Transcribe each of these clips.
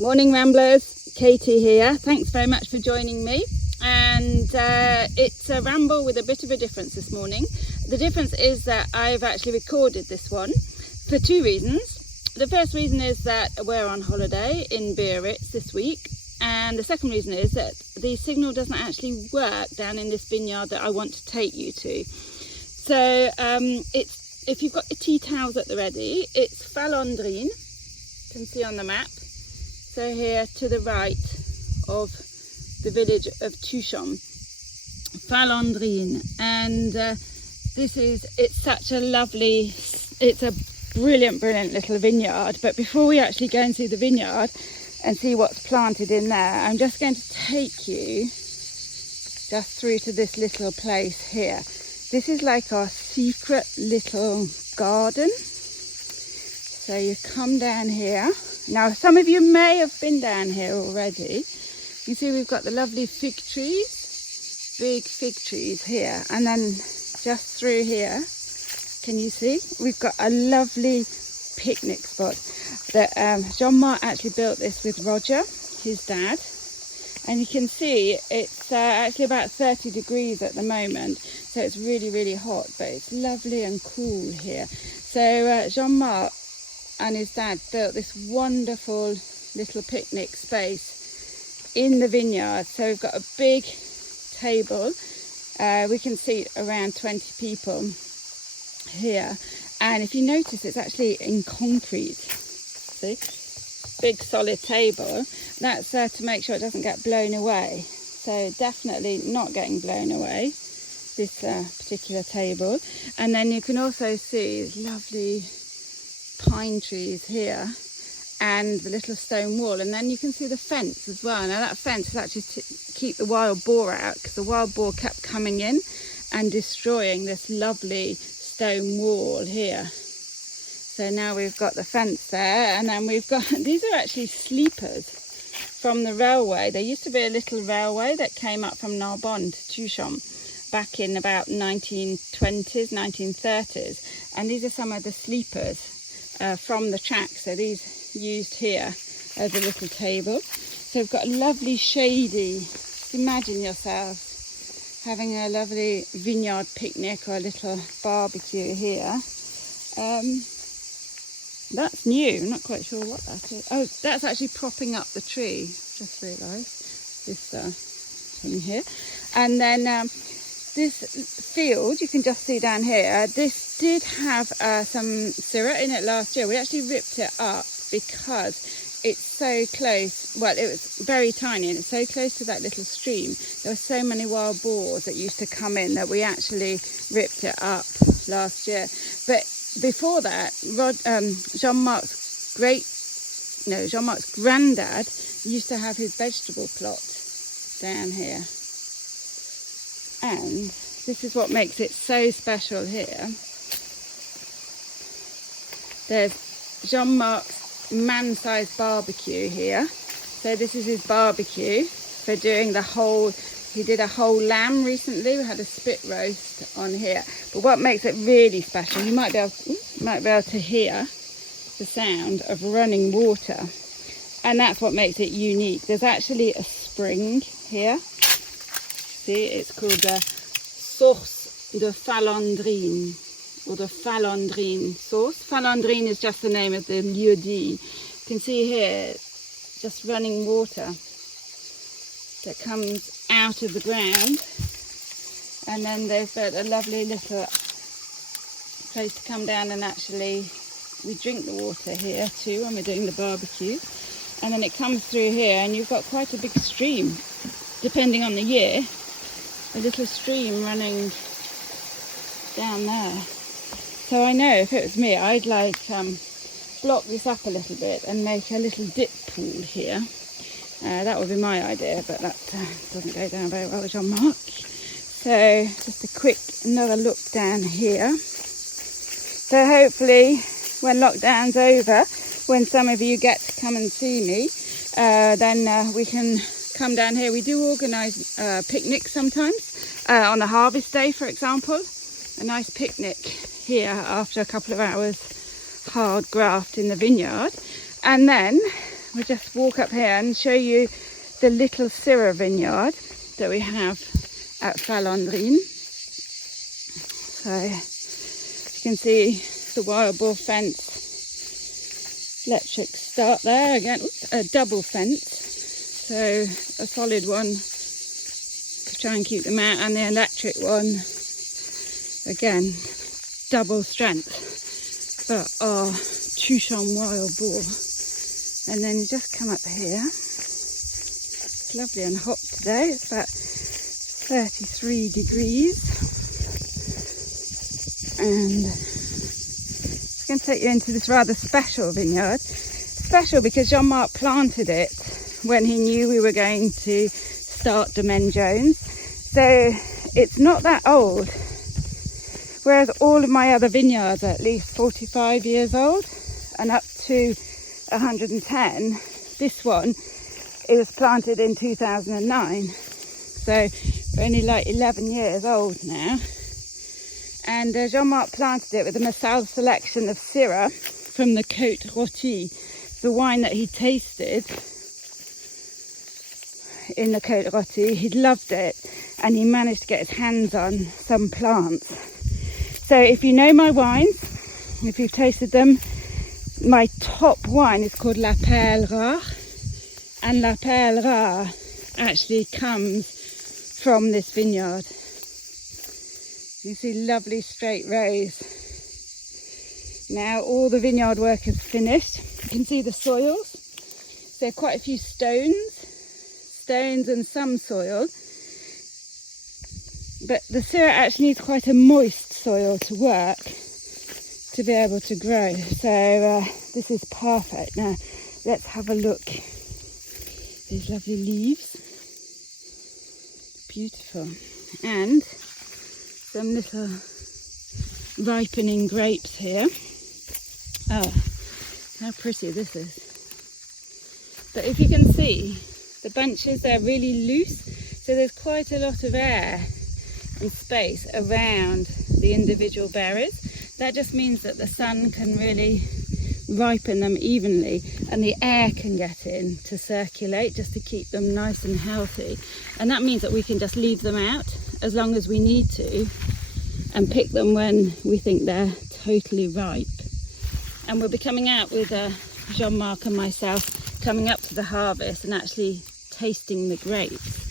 Morning Ramblers, Katie here. Thanks very much for joining me. And it's a ramble with a bit of a difference this morning. The difference is that I've actually recorded this one for two reasons. The first reason is that we're on holiday in Biarritz this week. And the second reason is that the signal doesn't actually work down in this vineyard that I want to take you to. So if you've got your tea towels at the ready, it's Falandrin, you can see on the map. So here to the right of the village of Tuchon, Falandrin, and it's such a lovely, it's a brilliant little vineyard. But before we actually go and see the vineyard and see what's planted in there, I'm just going to take you just through to this little place here. This is like our secret little garden. So you come down here. Now, some of you may have been down here already. You see we've got the lovely fig trees, big fig trees here. And then just through here, can you see? We've got a lovely picnic spot that Jean-Marc actually built this with Roger, his dad. And you can see it's actually about 30 degrees at the moment. So it's really hot, but it's lovely and cool here. So Jean-Marc and his dad built this wonderful little picnic space in the vineyard. So we've got a big table. We can seat around 20 people here. And if you notice, it's actually in concrete. See? Big solid table. That's to make sure it doesn't get blown away. So definitely not getting blown away, this particular table. And then you can also see these lovely pine trees here and the little stone wall, and then you can see the fence as well. Now that fence is actually to keep the wild boar out, because the wild boar kept coming in and destroying this lovely stone wall here. So now we've got the fence there, and then we've got, these are actually sleepers from the railway. There used to be a little railway that came up from Narbonne to Tuchon back in about 1920s, 1930s, and these are some of the sleepers from the track. So these used here as a little table. So we've got a lovely shady, imagine yourselves having a lovely vineyard picnic or a little barbecue here. That's new, I'm not quite sure what that is. Oh, that's actually propping up the tree, just realised, this thing here. And then this field, you can just see down here, this did have some Syrah in it last year. We actually ripped it up because it's so close. Well, it was very tiny and it's so close to that little stream. There were so many wild boars that used to come in that we actually ripped it up last year. But before that, Jean-Marc's granddad used to have his vegetable plot down here. And this is what makes it so special here. There's Jean-Marc's man-sized barbecue here. So this is his barbecue for doing the whole, he did a whole lamb recently. We had a spit roast on here. But what makes it really special, you might be able to hear the sound of running water. And that's what makes it unique. There's actually a spring here. See, it's called the Source de Falandrin, or the Falandrin source. Falandrin is just the name of the lieu-dit. You can see here, just running water that comes out of the ground. And then there's a lovely little place to come down and actually, we drink the water here too when we're doing the barbecue. And then it comes through here and you've got quite a big stream, depending on the year. A little stream running down there. So I know if it was me, I'd like block this up a little bit and make a little dip pool here. That would be my idea, but that doesn't go down very well with Jean-Marc. So just another look down here. So hopefully when lockdown's over, when some of you get to come and see me, then we can come down here. We do organise picnics sometimes, on a harvest day for example. A nice picnic here after a couple of hours hard graft in the vineyard. And then we'll just walk up here and show you the little Syrah vineyard that we have at Falandrin. So you can see the wild boar fence, electric start there again, a double fence, so a solid one to try and keep them out, and the electric one again double strength, but our touchant wild boar. And then you just come up here. It's lovely and hot today. It's about 33 degrees. And it's going to take you into this rather special vineyard. Special because Jean-Marc planted it when he knew we were going to start Domaine Jones. So it's not that old. Whereas all of my other vineyards are at least 45 years old and up to 110. This one, it was planted in 2009. So we're only like 11 years old now. And Jean-Marc planted it with a Massal selection of Syrah from the Côte Rôtie, the wine that he tasted in the Côte Rôtie. He loved it and he managed to get his hands on some plants. So if you know my wines, if you've tasted them, my top wine is called La Perle Rare, and La Perle Rare actually comes from this vineyard. You see lovely straight rows. Now all the vineyard work is finished. You can see the soils. There are quite a few stones and some soil. But the Syrah actually needs quite a moist soil to work to be able to grow. So this is perfect. Now let's have a look. These lovely leaves. Beautiful. And some little ripening grapes here. Oh, how pretty this is. But if you can see, the bunches, they're really loose. So there's quite a lot of air and space around the individual berries. That just means that the sun can really ripen them evenly and the air can get in to circulate just to keep them nice and healthy. And that means that we can just leave them out as long as we need to and pick them when we think they're totally ripe. And we'll be coming out with Jean-Marc and myself coming up to the harvest and actually tasting the grapes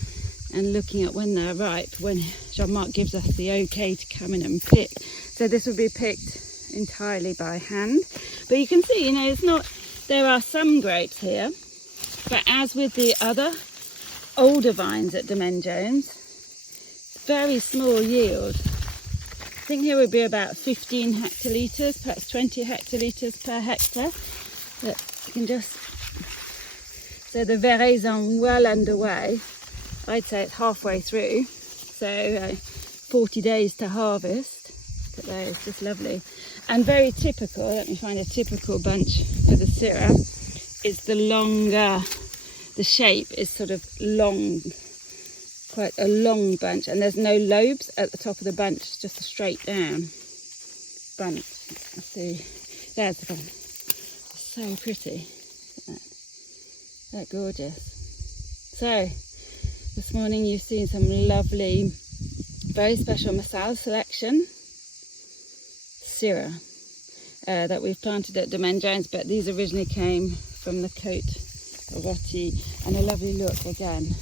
and looking at when they're ripe, when Jean-Marc gives us the okay to come in and pick. So this will be picked entirely by hand. But you can see, it's not, there are some grapes here, but as with the other older vines at Domaine Jones, very small yield. I think here would be about 15 hectolitres, perhaps 20 hectolitres per hectare. But you can just, so the veraison well underway. I'd say it's halfway through, so 40 days to harvest. Look at those, just lovely. And very typical, let me find a typical bunch for the Syrah, is the longer, the shape is sort of long, quite a long bunch, and there's no lobes at the top of the bunch, it's just a straight down bunch. Let's see, there's the one. So pretty, isn't that gorgeous? So, this morning you've seen some lovely, very special Massal selection Syrah that we've planted at Domaine Jones, but these originally came from the Côte Rôtie. And a lovely look again,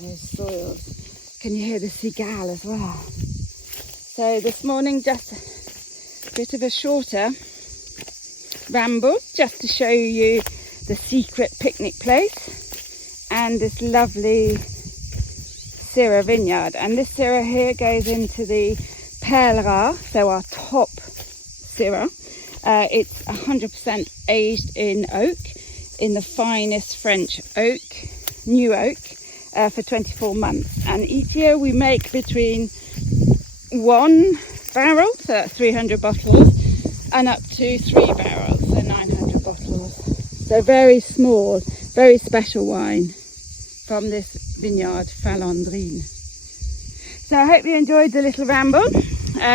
those soils. Can you hear the seagull as well? So this morning just a bit of a shorter ramble just to show you the secret picnic place and this lovely Syrah vineyard. And this Syrah here goes into the Perle Rare, so our top Syrah. It's 100% aged in oak, in the finest French oak, new oak, for 24 months. And each year we make between 1 barrel, so that's 300 bottles, and up to 3 barrels, so 900 bottles. So very small, very special wine from this vineyard, Falandrin. So I hope you enjoyed the little ramble.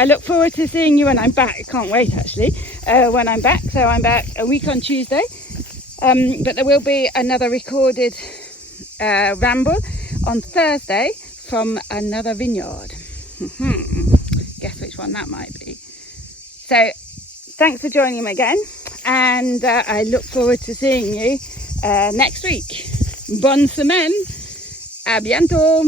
Look forward to seeing you when I'm back. I can't wait actually, when I'm back. So I'm back a week on Tuesday. But there will be another recorded ramble on Thursday from another vineyard. Guess which one that might be. So thanks for joining me again, and I look forward to seeing you next week. Bonne semaine, à bientôt.